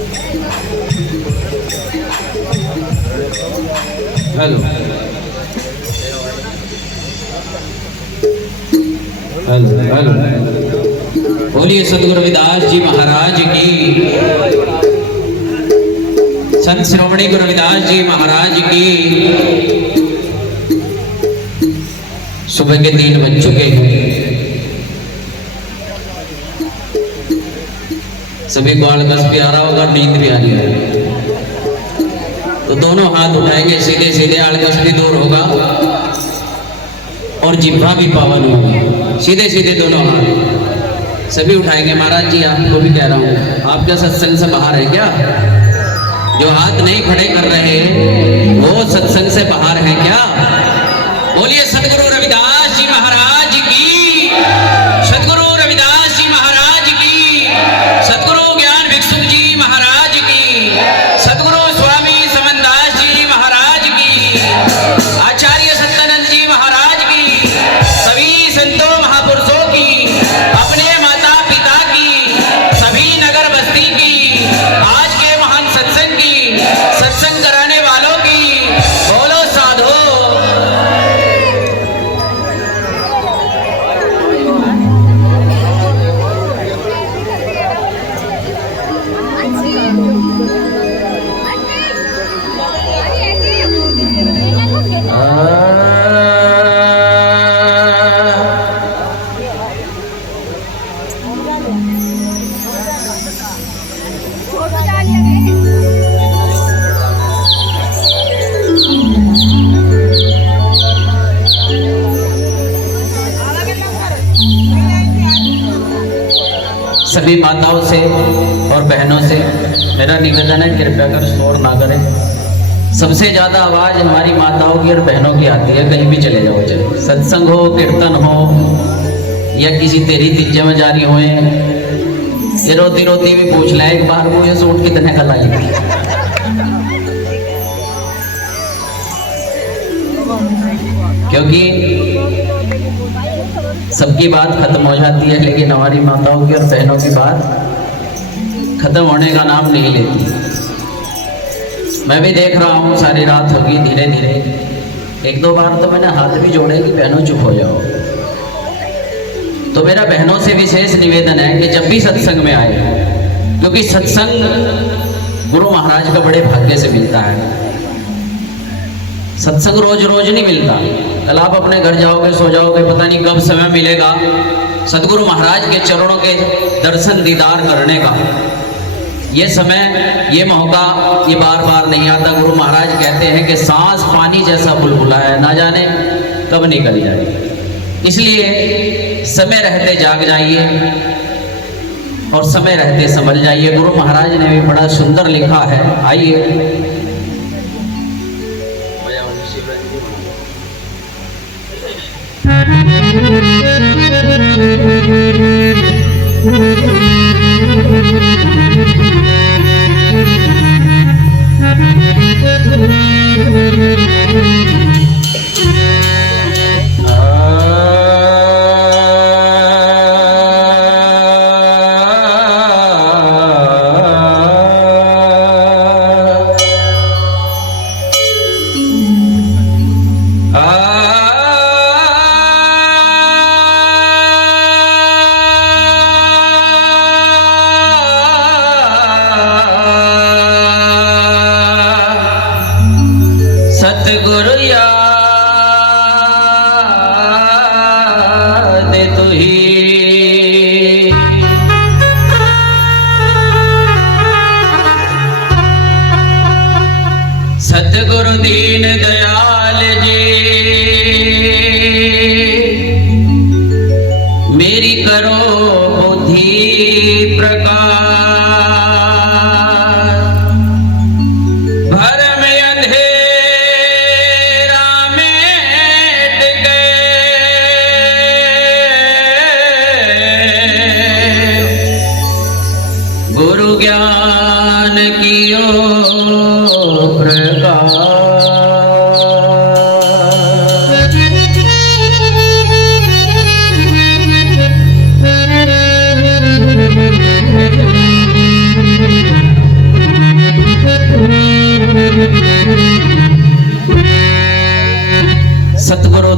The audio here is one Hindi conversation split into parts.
Hello hello hello. बोलिए सदगुरु रविदास जी महाराज की, संत श्रोमणी गुरु रविदास जी महाराज की। सुबह के 3 बज चुके हैं। सभी को आलकस भी आ रहा होगा, नींद भी आ रही है, तो दोनों हाथ उठाएंगे सीधे सीधे, आलकस भी दूर होगा और जिह्वा भी पावन होगी। सीधे सीधे दोनों हाथ सभी उठाएंगे। महाराज जी आपको भी कह रहा हूँ, आप क्या सत्संग से बाहर है क्या? जो हाथ नहीं खड़े कर रहे वो सत्संग से बाहर है क्या? बोलिए सदगुरु रविदास जी महाराज की, सदगुरु रविदास जी महाराज की, सदगुरु ज्ञान भिक्षुक जी महाराज की, सदगुरु स्वामी समनदास जी महाराज की, आचार्य सत्यानंद जी महाराज की, सभी संतों महापुरुषों की, अपने माता पिता की, सभी नगर बस्ती की, आज के महान सत्संग की, सत्संग कराने वालों की। बोलो साधो। सभी माताओं से और बहनों से मेरा निवेदन है, कृपया कर शोर ना करें। सबसे ज़्यादा आवाज़ हमारी माताओं की और बहनों की आती है, कहीं भी चले जाओ, चाहे सत्संग हो, कीर्तन हो या किसी तेरी तीजे में जारी हुए। ये रोती रोती भी पूछ ले एक बार वो, ये सूट कितने का लाई? क्योंकि सबकी बात खत्म हो जाती है, लेकिन हमारी माताओं की और बहनों की बात खत्म होने का नाम नहीं लेती। मैं भी देख रहा हूँ, सारी रात होगी, धीरे धीरे 1-2 बार तो मैंने हाथ भी जोड़े कि बहनों चुप हो जाओ। तो मेरा बहनों से विशेष निवेदन है कि जब भी सत्संग में आए, क्योंकि सत्संग गुरु महाराज का बड़े भाग्य से मिलता है। सत्संग रोज रोज नहीं मिलता। कल आप अपने घर जाओगे, सो जाओगे, पता नहीं कब समय मिलेगा सदगुरु महाराज के चरणों के दर्शन दीदार करने का। ये समय, ये मौका, ये बार बार नहीं आता। गुरु महाराज कहते हैं कि सांस पानी जैसा बुलबुला है, ना जाने कब निकल जाए। इसलिए समय रहते जाग जाइए और समय रहते संभल जाइए। गुरु महाराज ने भी बड़ा सुंदर लिखा है, आइए। सतगुरु याद तुही, सतगुरु दीन दयाल जी, मेरी करो बुद्धि प्रकाश। गुरु ज्ञान कियो प्रकाश।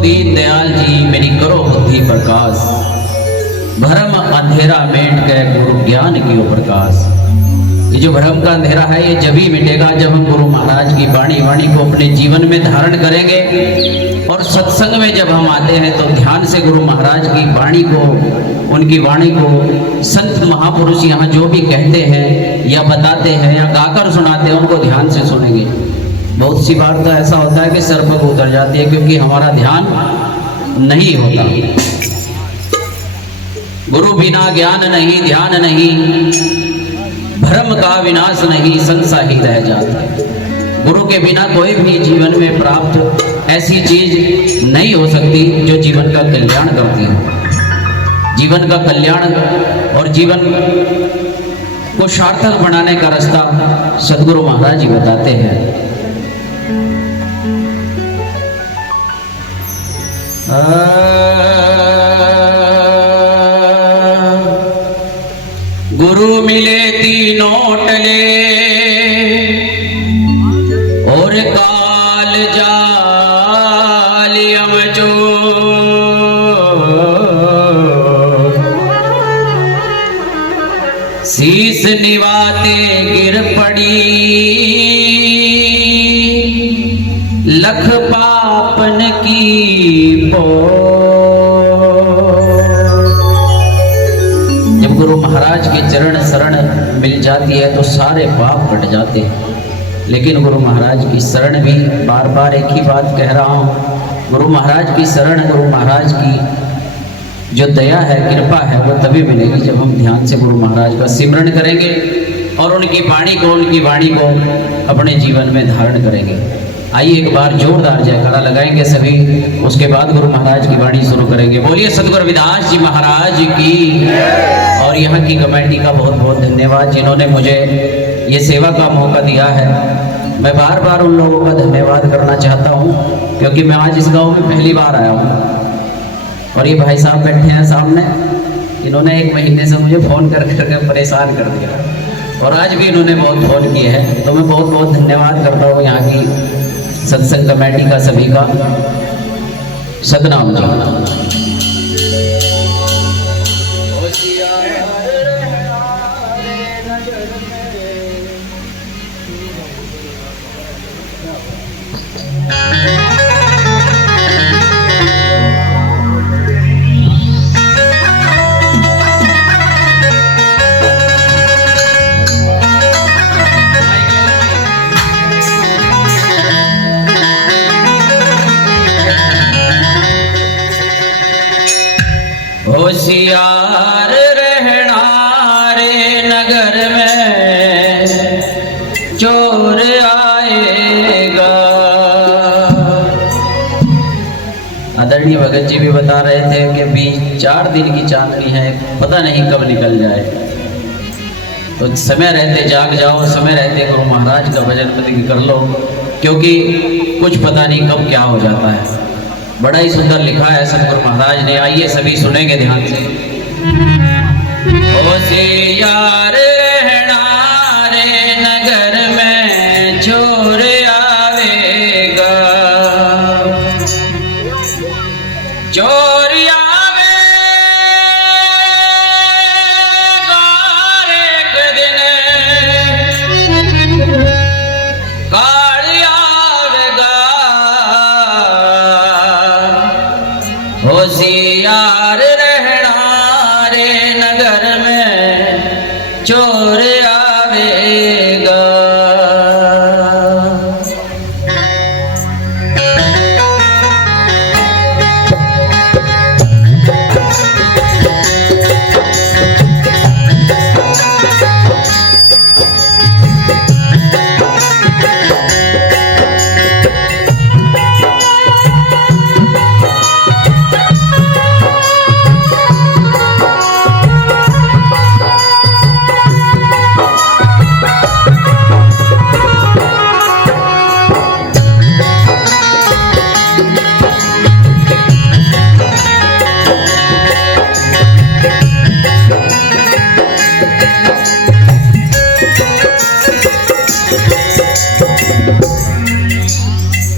दीन दयाल जी मेरी करो बुद्धि प्रकाश, भरम अंधेरा मेट के गुरु ज्ञान की प्रकाश। ये जो भ्रम का अंधेरा है ये जब ही मिटेगा जब हम गुरु महाराज की वाणी को अपने जीवन में धारण करेंगे। और सत्संग में जब हम आते हैं तो ध्यान से गुरु महाराज की वाणी को, उनकी वाणी को संत महापुरुष यहाँ जो भी कहते हैं या बताते हैं या गाकर सुनाते हैं उनको ध्यान से सुनेंगे। बहुत सी बार तो ऐसा होता है कि सर पर उतर जाती है क्योंकि हमारा ध्यान नहीं होता। गुरु बिना ज्ञान नहीं, ध्यान नहीं, भ्रम का विनाश नहीं, संशय ही रह जाता। गुरु के बिना कोई भी जीवन में प्राप्त ऐसी चीज नहीं हो सकती जो जीवन का कल्याण करती है। जीवन का कल्याण और जीवन को सार्थक बनाने का रास्ता सदगुरु महाराज जी बताते हैं। गुरु मिले तीनों टले और काल जाल यमचो, शीस निवाते गिर पड़ी लख पापन की पो। जब गुरु महाराज के चरण शरण मिल जाती है तो सारे पाप कट जाते हैं। लेकिन गुरु महाराज की शरण भी, बार बार एक ही बात कह रहा हूँ, गुरु महाराज की शरण, गुरु महाराज की जो दया है, कृपा है, वो तभी मिलेगी जब हम ध्यान से गुरु महाराज का सिमरन करेंगे और उनकी वाणी को अपने जीवन में धारण करेंगे। आइए एक बार जोरदार जयकारा लगाएंगे सभी, उसके बाद गुरु महाराज की वाणी शुरू करेंगे। बोलिए सतगुरु रविदास जी महाराज की। और यहाँ की कमेटी का बहुत बहुत धन्यवाद जिन्होंने मुझे ये सेवा का मौका दिया है। मैं बार बार उन लोगों का धन्यवाद करना चाहता हूँ क्योंकि मैं आज इस गांव में पहली बार आया हूँ। और ये भाई साहब बैठे हैं सामने, इन्होंने 1 महीने से मुझे फ़ोन कर करके परेशान कर दिया और आज भी इन्होंने बहुत फ़ोन किए हैं। तो मैं बहुत बहुत धन्यवाद करता हूँ यहाँ की सत्संग कमेटी का, सभी का। सतनाम जी। होशियार रहना रे नगर में चोर आएगा। आदरणीय भगत जी भी बता रहे थे कि अभी 4 दिन की चांदनी है, पता नहीं कब निकल जाए। तो समय रहते जाग जाओ, समय रहते गुरु महाराज का भजन पति कर लो, क्योंकि कुछ पता नहीं कब क्या हो जाता है। बड़ा ही सुंदर लिखा है सतगुरु महाराज ने। आइए सभी सुनेंगे ध्यान से। होशियार रहना रे नगर में चोर आवेगा, चोर आवेगा एक दिन, काल आवेगा। होशियार रहना रे नगर में चोर आवेगा।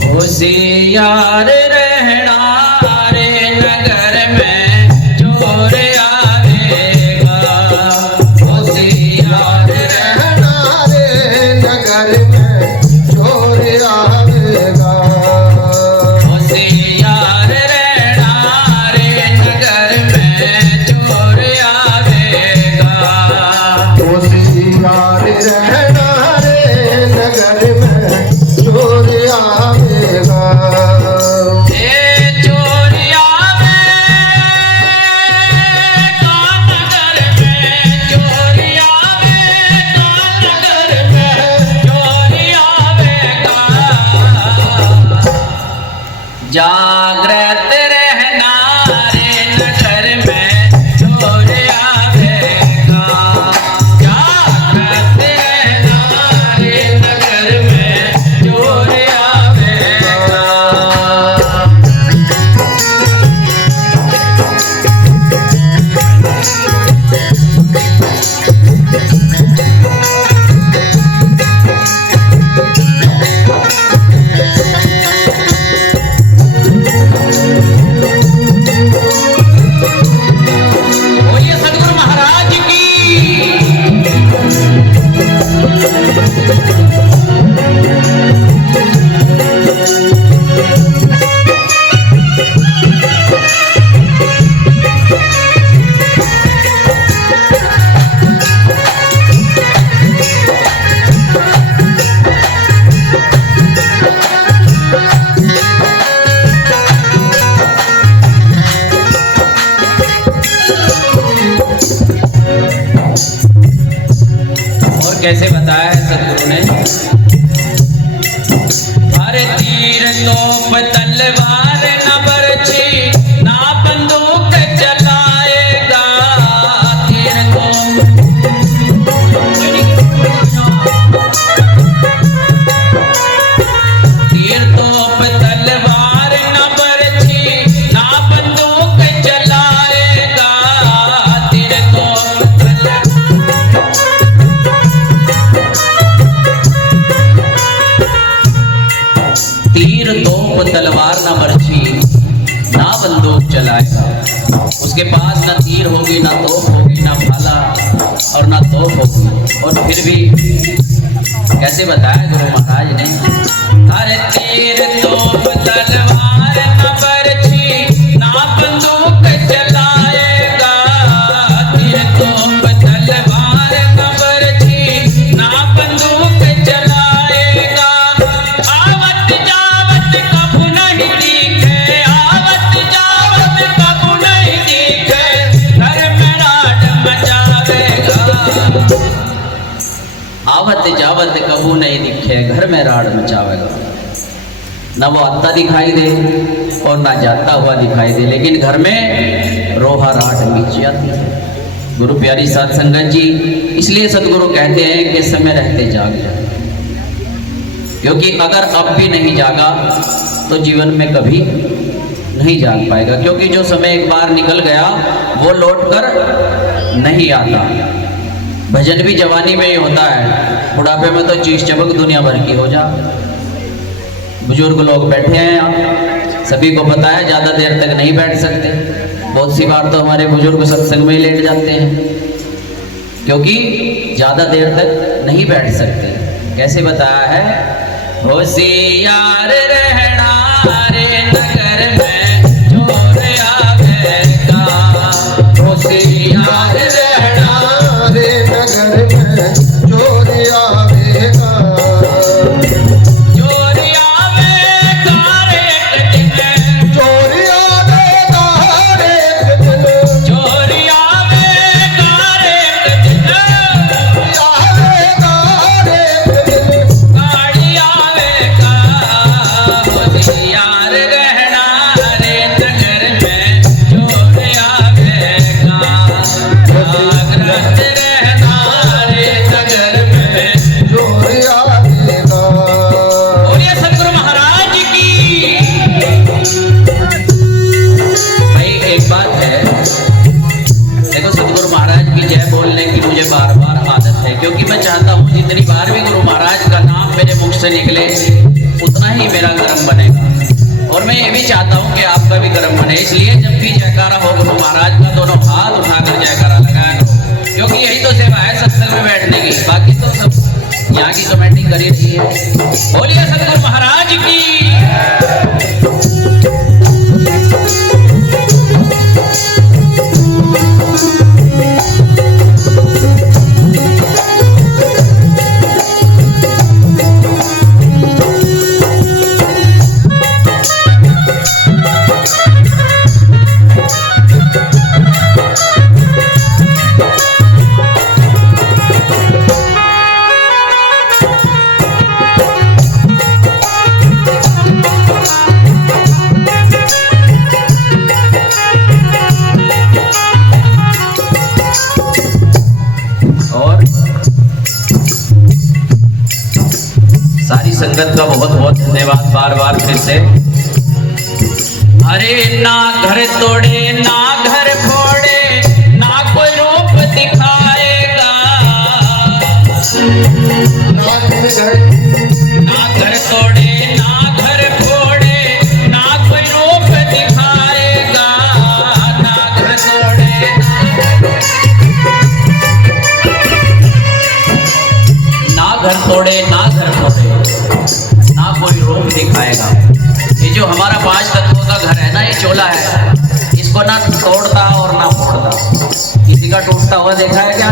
होशियार रहना कैसे बताया है सदगुरु ने। हर तीर तोप तलवार न बरछी ना बंदूक चलाएगा, तीर तोप तलवार न बरछी ना बंदूक चलाएगा, तीर तोप तलवार न बरछी ना बंदूक चलाएगा। उसके पास न तीर होगी, ना तोप होगी, ना भाला और ना तोप होगी, और फिर भी कैसे बताया गुरु महाराज ने। हर तीर तोप तलवार न बरछी ना बंदूक चलाएगा, तीर तोप तलवार न बरछी ना बंदूक चलाएगा। आवत जावत कबू नहीं दिखे, आवत जावत कबू नहीं दिखे, घर में राज मचावेगा। आवत जावत कबू नहीं दिखे, घर में राड़ मचावेगा। न वो आता दिखाई दे और ना जाता हुआ दिखाई दे, लेकिन घर में रोहा राट मीच जाती है। गुरु प्यारी साध संगत जी, इसलिए सदगुरु कहते हैं कि समय रहते जाग जाए, क्योंकि अगर अब भी नहीं जागा तो जीवन में कभी नहीं जाग पाएगा। क्योंकि जो समय एक बार निकल गया वो लौट कर नहीं आता। भजन भी जवानी में ही होता है, बुढ़ापे में तो चीज चमक दुनिया भर की हो जा। बुजुर्ग लोग बैठे हैं यहाँ, सभी को पता है ज़्यादा देर तक नहीं बैठ सकते। बहुत सी बार तो हमारे बुजुर्ग सत्संग में ही लेट जाते हैं, क्योंकि ज़्यादा देर तक नहीं बैठ सकते। कैसे बताया है, होशियार रहना रे नगर में जोर आवेगा, होशियार रहना रे नगर में जोर आवेगा, जोर आवेगा रे एक दिन, जोर आवेगा रे एक दिन, जोर आवेगा रे एक दिन, आवेगा रे एक दिन, गाड़ी आवेगा। होशियार रहना रे नगर में जोर आवेगा, जागृत रहना रे नगर में। जोर आवेगा। बोलिए सदगुरु महाराज की। भाई एक बात है, देखो सदगुरु महाराज की जय बोलने की मुझे बार बार आदत है, क्योंकि मैं चाहता हूँ जितनी बार भी गुरु महाराज का नाम मेरे मुख से निकले उतना ही मेरा कर्म बनेगा, और मैं ये भी चाहता हूँ कि आपका भी कर्म बने। इसलिए जब भी जयकारा हो गुरु महाराज का, दोनों हाथ उठाकर जयकारा लगाया करो, क्योंकि यही तो सेवा है सत्संग में बैठने की। बाकी तो सब यहाँ की तो बैटिंग करी रही है। बोलिए सदगुरु महाराज की। संगत का बहुत बहुत धन्यवाद बार बार फिर से। अरे ना घर तोड़े ना घर फोड़े ना कोई रूप दिखाएगा, ना घर तोड़े ना घर फोड़े ना कोई रूप दिखाएगा, ना घर तोड़े ना घर तोड़े ना घर फोड़े ना कोई रूप दिखाएगा। ये जो हमारा 5 तत्वों का घर है ना, ये चोला है, इसको ना तोड़ता और ना फोड़ता। किसी का टूटता हुआ देखा है क्या?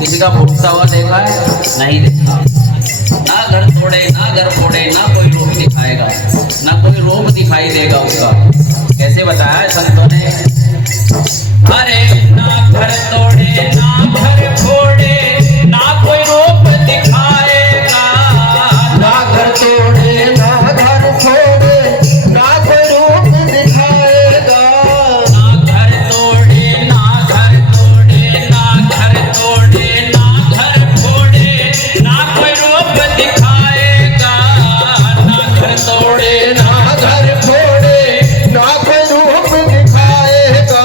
किसी का फूटता हुआ देखा है? नहीं देखा। ना घर तोड़े ना घर फोड़े ना कोई रूप दिखाएगा, ना कोई रूप दिखाई देगा उसका। कैसे बताया है संतों ने? अरे ना घर तोड़े ना घर फोड़े ना कोई रूप दिखाएगा, ना घर तोड़े ना घर छोड़े, ना कोई रूप दिखाएगा। ना घर तोड़े ना घर तोड़े, ना घर तोड़े ना घर फोड़े, ना कोई रूप दिखाएगा, ना घर तोड़े ना घर छोड़े, ना कोई रूप दिखाएगा।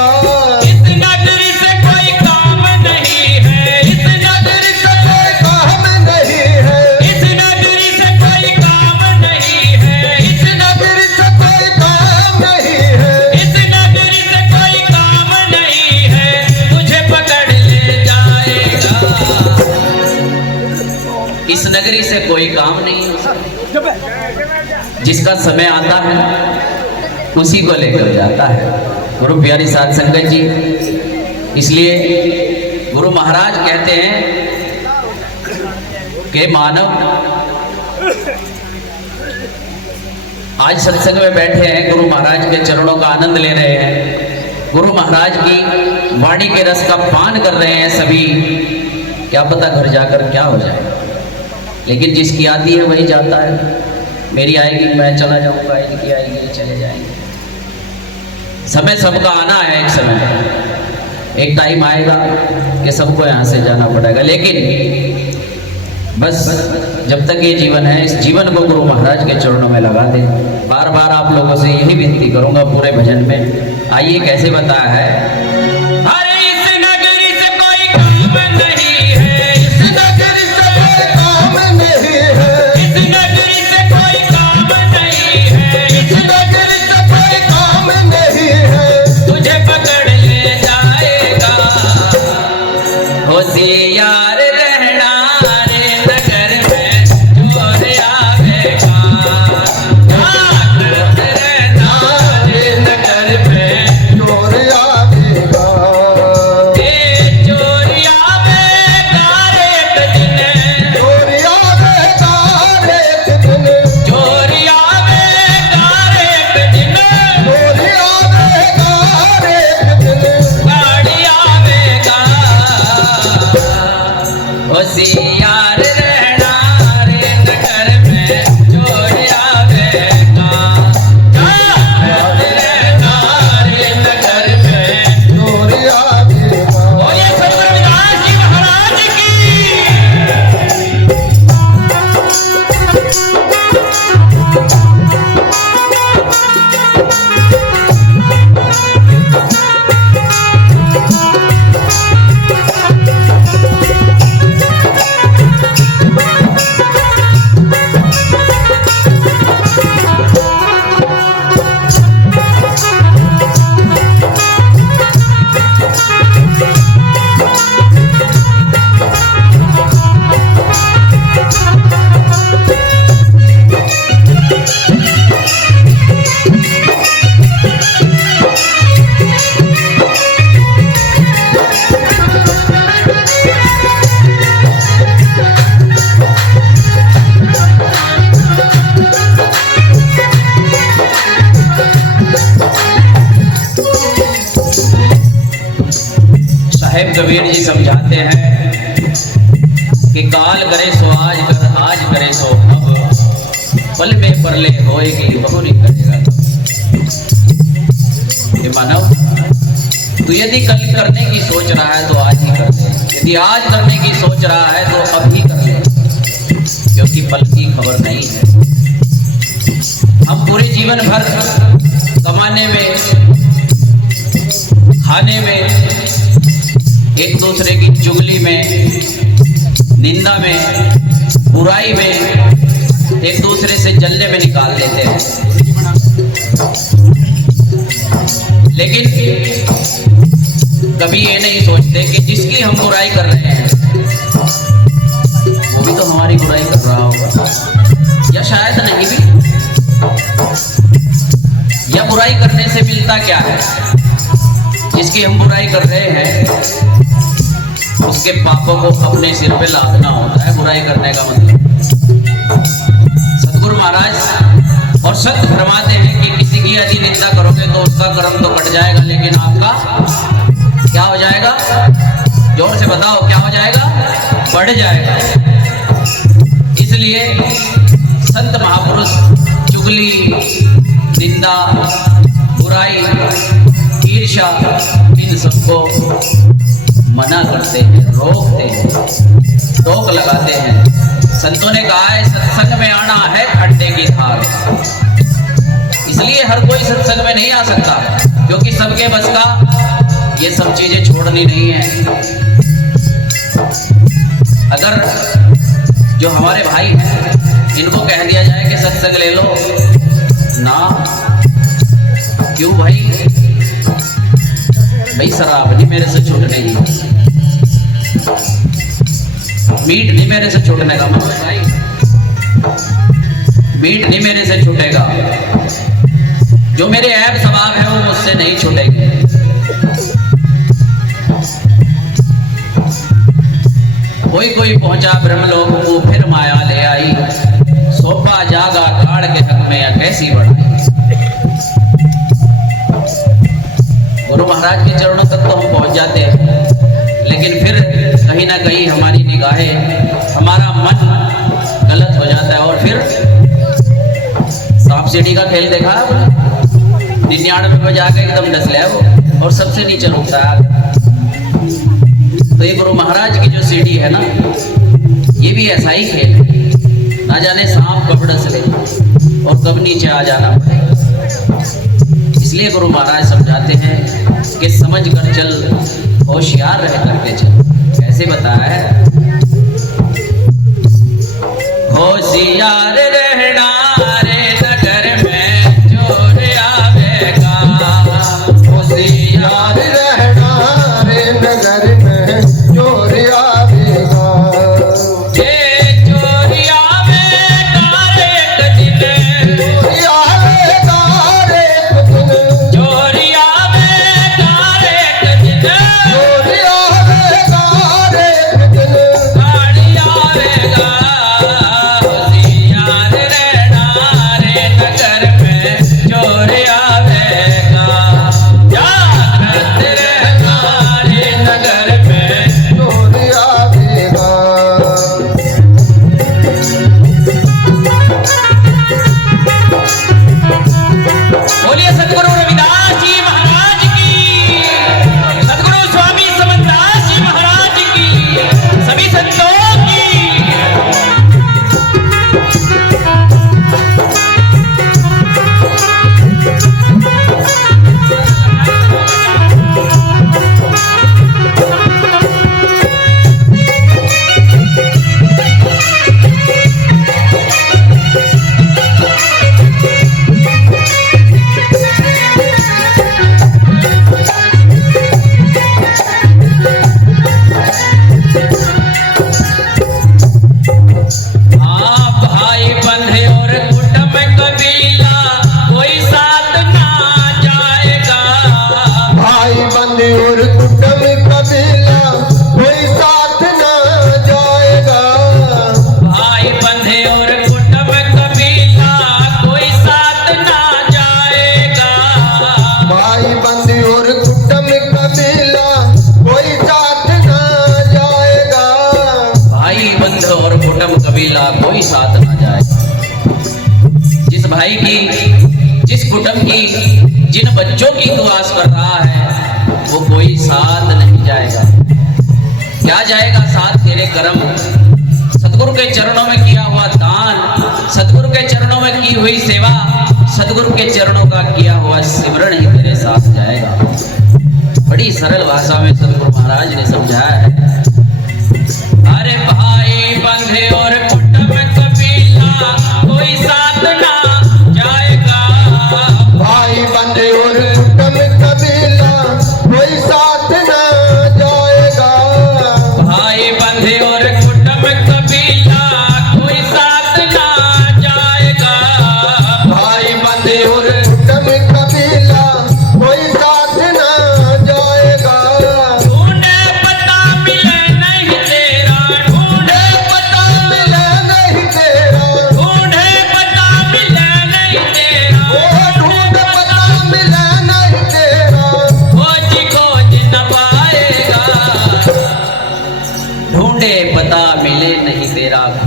इस नगरी से कोई काम नहीं है, इस नगरी से कोई काम नहीं है, इस नगरी से कोई काम नहीं है, इस नगरी से कोई काम नहीं है। इस नगरी से कोई काम नहीं है, तुझे पकड़ ले जाएगा। इस नगरी से कोई काम नहीं है, जिसका समय आता है उसी को लेकर जाता है। गुरु प्यारी साध संगत जी, इसलिए गुरु महाराज कहते हैं कि मानव आज सत्संग में बैठे हैं, गुरु महाराज के चरणों का आनंद ले रहे हैं, गुरु महाराज की वाणी के रस का पान कर रहे हैं सभी। क्या पता घर जाकर क्या हो जाए, लेकिन जिसकी आती है वही जाता है। मेरी आएगी मैं चला जाऊंगा, इनकी आएगी ये चले जाएंगे। समय सबका आना है, एक समय एक टाइम आएगा कि सबको यहाँ से जाना पड़ेगा। लेकिन बस जब तक ये जीवन है, इस जीवन को गुरु महाराज के चरणों में लगा दे। बार बार आप लोगों से यही विनती करूंगा पूरे भजन में। आइए कैसे बताया है, अरे इस नगरी से कोई काम नहीं है, इस नगरी से कोई काम नहीं है, इस नगरी से कोई काम नहीं है, इस नगरी से कोई काम नहीं है। तुझे पकड़ ले जाएगा। होशियार रहना रे नगर में चोर आवेगा, जागृत रहना रे नगर में चोर आवेगा, ए चोर आवेगा एक दिन, चोर आवेगा एक दिन, चोर आवेगा एक दिन, चोर आवेगा एक दिन। गाड़ी आवेगा। होशियार रहना रे नगर में चोर आवेगा, जागृत रहना रे नगर में। चोर आवेगा, बोलिए सतगुरु रविदास जी महाराज की। साहेब कबीर जी समझाते हैं कि काल करे सो आज कर, आज करे सो अब, पल में परले होएगी बहु नहीं करेगा। ये मानव, तू यदि कल करने की सोच रहा है तो आज ही कर ले, यदि आज करने की सोच रहा है तो अभी कर ले, क्योंकि पल की खबर नहीं है। हम पूरे जीवन भर कमाने में, खाने में, एक दूसरे की चुगली में, निंदा में, बुराई में, एक दूसरे से जलने में निकाल देते हैं। लेकिन कभी ये नहीं सोचते कि जिसकी हम बुराई कर रहे हैं वो भी तो हमारी बुराई कर रहा होगा, या शायद नहीं भी। या बुराई करने से मिलता क्या है? जिसकी हम बुराई कर रहे हैं उसके पापों को अपने सिर पे लादना होता है बुराई करने का मतलब। सतगुरु महाराज और सत्य फरमाते हैं कि किसी की यदि निंदा करोगे तो उसका कर्म तो कट जाएगा, लेकिन आपका क्या हो जाएगा? जोर से बताओ, क्या हो जाएगा? बढ़ जाएगा। इसलिए संत महापुरुष चुगली, निंदा, बुराई, ईर्ष्या इन सबको मना करते हैं, रोकते हैं, रोक लगाते हैं। संतों ने कहा है सत्संग में आना है खड्डे की धार। इसलिए हर कोई सत्संग में नहीं आ सकता, क्योंकि सबके बस का ये सब चीजें छोड़नी नहीं है। अगर जो हमारे भाई हैं इनको कह दिया जाए कि सत्संग ले लो ना, क्यों भाई? भाई शराब नहीं मेरे से छूटने की, मीट नहीं मेरे से छूटने का, मतलब भाई मीट नहीं मेरे से छूटेगा, जो मेरे ऐब स्वभाव है वो मुझसे नहीं छूटेगी। कोई पहुंचा ब्रह्मलोक को, फिर माया ले आई, सोपा जागा काड़ के हक में कैसी बढ़ाई। गुरु महाराज के चरणों तक तो हम पहुंच जाते हैं, लेकिन फिर कहीं ना कहीं हमारी निगाहें, हमारा मन गलत हो जाता है, और फिर सांप सीढ़ी का खेल देखा है, 99 में जाके एकदम डस लिया वो और सबसे नीचे रुकता है। तो ये गुरु महाराज की जो सीढ़ी है ना, ये भी ऐसा ही खेल है, ना जाने सांप कब डस ले और कब नीचे आ जाना पड़े। इसलिए गुरु महाराज समझाते हैं कि समझ कर चल, होशियार रह करके चल। कैसे बताया है? होशियार रहना रे नगर में चोर आवेगा, होशियार रहना रे नगर में चोर आवेगा। ये चोरी आवेगा रे दिन, चोरी आवेगा रे दिन, चोरी आवेगा रे दिन, चोरी आवेगा रे दिन, गाड़ी आवेगा। होशियार रहना रे नगर में चोर आवेगा, जागृत रहना रे नगर में। चोर आवेगा। बोलिए सतगुरु रविदास जी महाराज की, सतगुरु स्वामी समनदास जी महाराज की, सभी संतों की। हाँ भाई बंधे और कुटुंब कबीला कोई साथ ना जाएगा, भाई बंधु और कुटुंब कबीला कोई साथ न जाएगा। भाई बंधे और कुटुंब कबीला कोई साथ ना जाएगा। भाई बंधु और कुटुंब कबीला कोई साथ न जाएगा। भाई बंधु और कुटुंब कबीला कोई साथ ना जाएगा। जिस भाई की, जिस कुटुंब की, जिन बच्चों की तू आस कर रहा है, वो कोई साथ नहीं जाएगा। क्या जाएगा साथ? तेरे कर्म, सतगुरु के चरणों में किया हुआ दान, सतगुरु के चरणों में की हुई सेवा, सतगुरु के चरणों का किया हुआ सिमरण ही तेरे साथ जाएगा। बड़ी सरल भाषा में सतगुरु महाराज ने समझाया है। अरे भाई बंधे और कुटुंब कबीला कोई साथ ना जाएगा। भाई बंधु और कुटुंब कबीला कोई साथ न जाएगा। भाई बंधे और कुटुंब कबीला कोई साथ ना जाएगा। भाई बंधु और कुटुंब कबीला कोई साथ न जाएगा। ढूंढे पता मिले नहीं तेरा, ढूंढे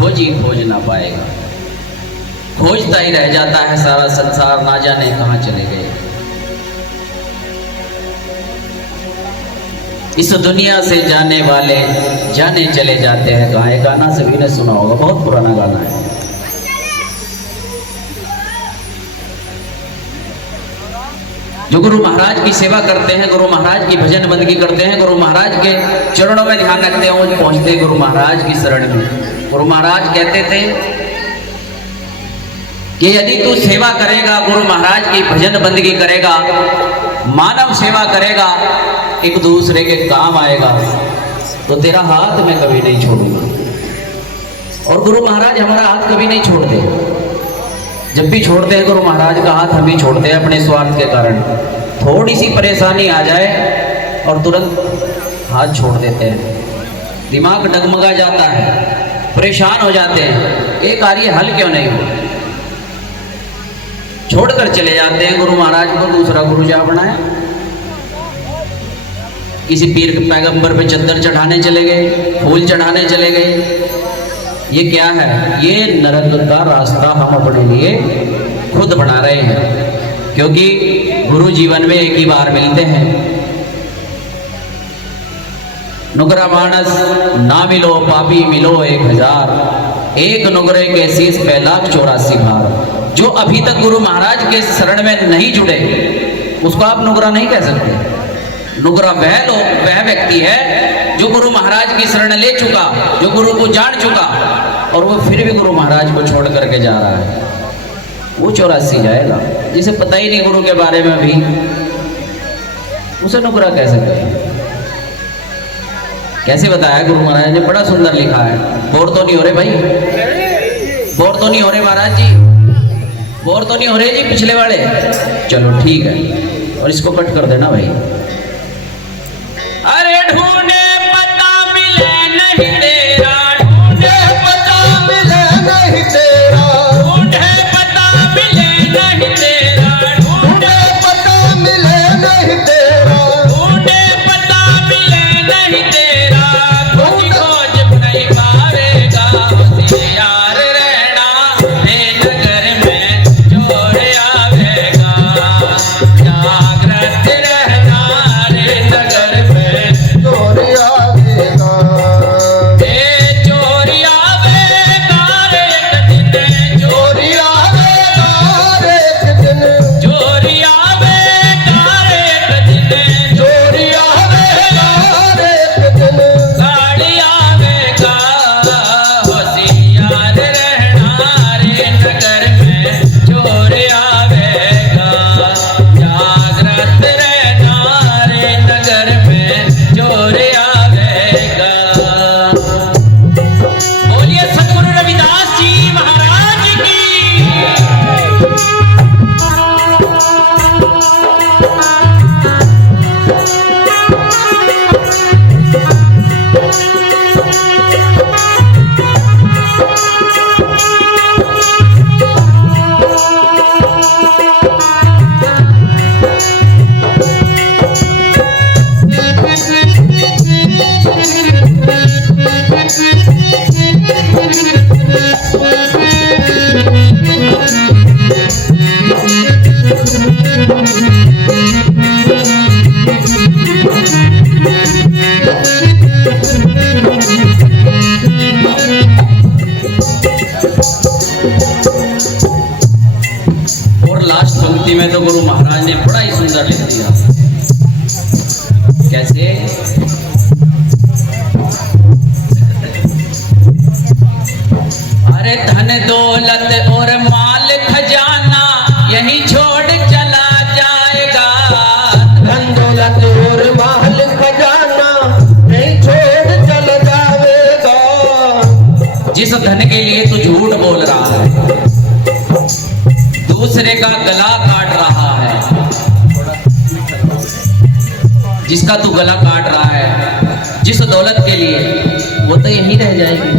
खोज ही खोज ना पाएगा। खोजता ही रह जाता है सारा संसार, ना जाने कहाँ चले गए। इस दुनिया से जाने वाले जाने चले जाते हैं कहाँ। ये गाना सभी ने सुना होगा, बहुत पुराना गाना है। जो गुरु महाराज की सेवा करते हैं, गुरु महाराज की भजन बंदगी करते हैं, गुरु महाराज के चरणों में ध्यान रखते हैं, वो पहुंचते हैं गुरु महाराज की शरण में। गुरु महाराज कहते थे कि यदि तू सेवा करेगा, गुरु महाराज की भजन बंदगी करेगा, मानव सेवा करेगा, एक दूसरे के काम आएगा, तो तेरा हाथ मैं कभी नहीं छोड़ूंगा। और गुरु महाराज हमारा हाथ कभी नहीं छोड़ते। जब भी छोड़ते हैं गुरु महाराज का हाथ, हम भी छोड़ते हैं अपने स्वार्थ के कारण। थोड़ी सी परेशानी आ जाए और तुरंत हाथ छोड़ देते हैं। दिमाग डगमगा जाता है, परेशान हो जाते हैं, एक कार्य हल क्यों नहीं हुआ, छोड़कर चले जाते हैं गुरु महाराज को। दूसरा गुरु जा बनाए, किसी पीर पैगंबर पे चद्दर चढ़ाने चले गए, फूल चढ़ाने चले गए। ये क्या है? ये नरक का रास्ता हम अपने लिए खुद बना रहे हैं, क्योंकि गुरु जीवन में एक ही बार मिलते हैं। नुकरा मानस ना मिलो पापी मिलो 1000, एक नुकरे के शीश पे 1,84 भार। जो अभी तक गुरु महाराज के शरण में नहीं जुड़े, उसको आप नुकरा नहीं कह सकते। नुकरा वह व्यक्ति है जो गुरु महाराज की शरण ले चुका, जो गुरु को जान चुका, और वो फिर भी गुरु महाराज को छोड़ करके जा रहा है। वो 84 जाएगा। जिसे पता ही नहीं गुरु के बारे में भी, उसे नुकरा कह सकते हैं। कैसे बताया गुरु महाराज ने? बड़ा सुंदर लिखा है। बोर तो नहीं हो रहे भाई, बोर तो नहीं हो रहे महाराज जी, बोर तो नहीं हो रहे जी पिछले वाले? चलो ठीक है, और इसको कट कर देना भाई। अरे ढूंढे पता मिले नहीं तेरा, ढूंढे पता मिले नहीं तेरा, ढूंढे पता मिले नहीं तेरा, ढूंढे पता मिले नहीं तेरा, ढूंढे पता मिले नहीं तेरा, खोज नहीं पाएगा। होशियार रहना हे नगर में जोर आवेगा, जागृत रहना रे नगर में जोर आवेगा। चोरी आवेगा रे एक दिन, चोरी आवेगा रे एक दिन, चोरी आवेगा रे एक दिन, चोरी आवेगा रे एक दिन, गाड़ी आवेगा। होशियार रहना रे नगर में जोर आवेगा, जागृत रहना रे नगर में जोर आवेगा। बोलिए सतगुरु रविदास जी महाराज की। और लास्ट पंक्ति में तो गुरु महाराज ने बड़ा ही सुंदर लिख दिया। कैसे? अरे धन दौलत और माल खजाना यही छोड़ चला जाएगा, धन दौलत और माल खजाना नहीं छोड़ चल जाएगा। जिस धन के लिए तू झूठ बोल रहा है, दूसरे का गला काट रहा है, जिसका तू गला काट रहा है जिस दौलत के लिए, वो तो यहीं रह जाएगी।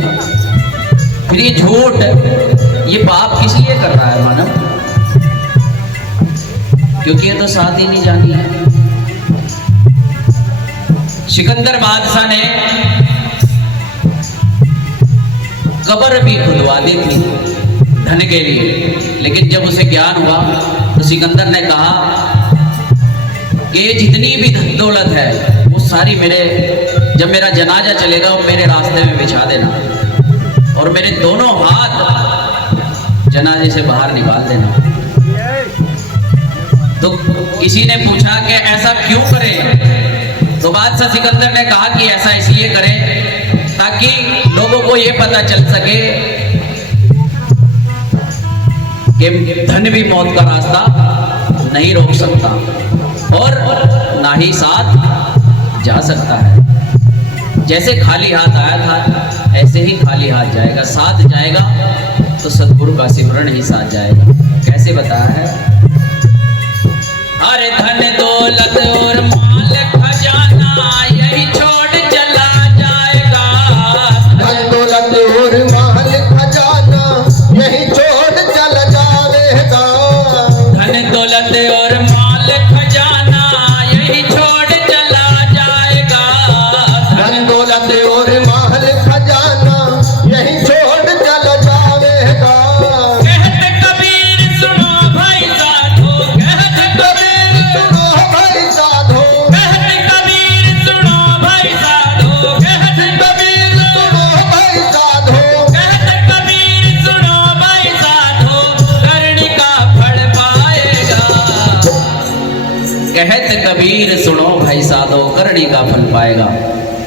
फिर ये झूठ, ये पाप किस लिए कर रहा है मानव? क्योंकि ये तो साथ ही नहीं जानी है। सिकंदर बादशाह ने कब्र भी खुदवा दी थी धन के लिए। लेकिन जब उसे ज्ञान हुआ तो सिकंदर ने कहा कि जितनी भी धन दौलत है वो सारी जब मेरा जनाजा चलेगा वो मेरे रास्ते में बिछा देना और मेरे दोनों हाथ जनाजे से बाहर निकाल देना। तो किसी ने पूछा कि ऐसा क्यों करें? तो बादशाह सिकंदर ने कहा कि ऐसा इसलिए करें ताकि लोगों को ये पता चल सके कि धन भी मौत का रास्ता नहीं रोक सकता और ना ही साथ जा सकता है। जैसे खाली हाथ आया था ऐसे ही खाली हाथ जाएगा, साथ जाएगा तो सद्गुरु का सिमरन ही साथ जाएगा। कैसे बताया है? अरे धन दौलत और माल खजाना यही छोड़ चला जाएगा। धन दौलत और माल खजाना यही छोड़ चला जाएगा। धन दौलत और माल खजाना यही छोड़ चला जाएगा। धन दौलत और माल खजाना यही छोड़ चला जाएगा। कहत कबीर सुनो भाई साधो, कहत कबीर सुनो भाई साधो, कहत कबीर सुनो भाई साधो, कहत कबीर सुनो भाई साधो, कहत कबीर सुनो भाई साधो, करनी का फल पाएगा। कहत कबीर सुनो भाई साधो, करनी का फल पाएगा।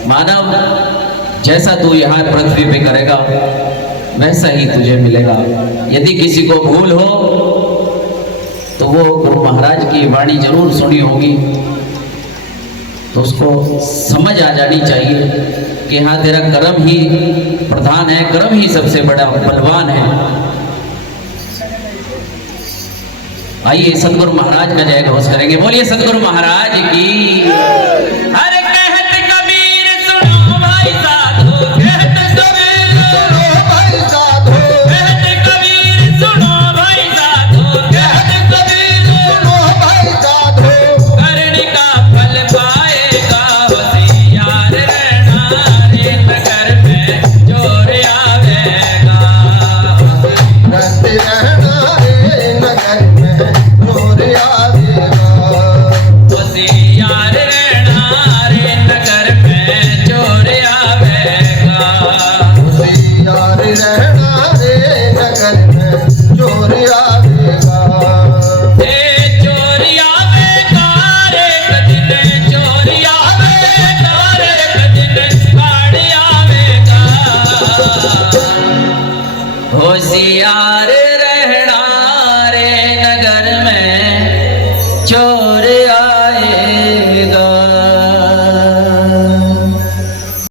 मानव, जैसा तू यहाँ पृथ्वी पे करेगा वैसा ही तुझे मिलेगा। यदि किसी को भूल हो तो वो गुरु महाराज की वाणी जरूर सुनी होगी तो उसको समझ आ जानी चाहिए कि हाँ तेरा कर्म ही प्रधान है, कर्म ही सबसे बड़ा बलवान है। आइए सतगुरु महाराज का जय घोष करेंगे। बोलिए सतगुरु महाराज की। अरे कहत कबीर सुनो भाई साधो, कहत कबीर सुनो भाई साधो, कहत कबीर सुनो भाई साधो, कहत कबीर सुनो भाई साधो, करनी का फल पाएगा। होशियार रहना रे नगर में जोर आवेगा। रहते रहना रे नगर में जोर आवेगा। होशियार रहना रे नगर में जोर आवेगा। होशियार रहना रे नगर में जोर आवेगा। ए चोरी आवेगा रे कदिन, चोरी आवेगा रे कदिन, गाड़ी आवेगा। होशियार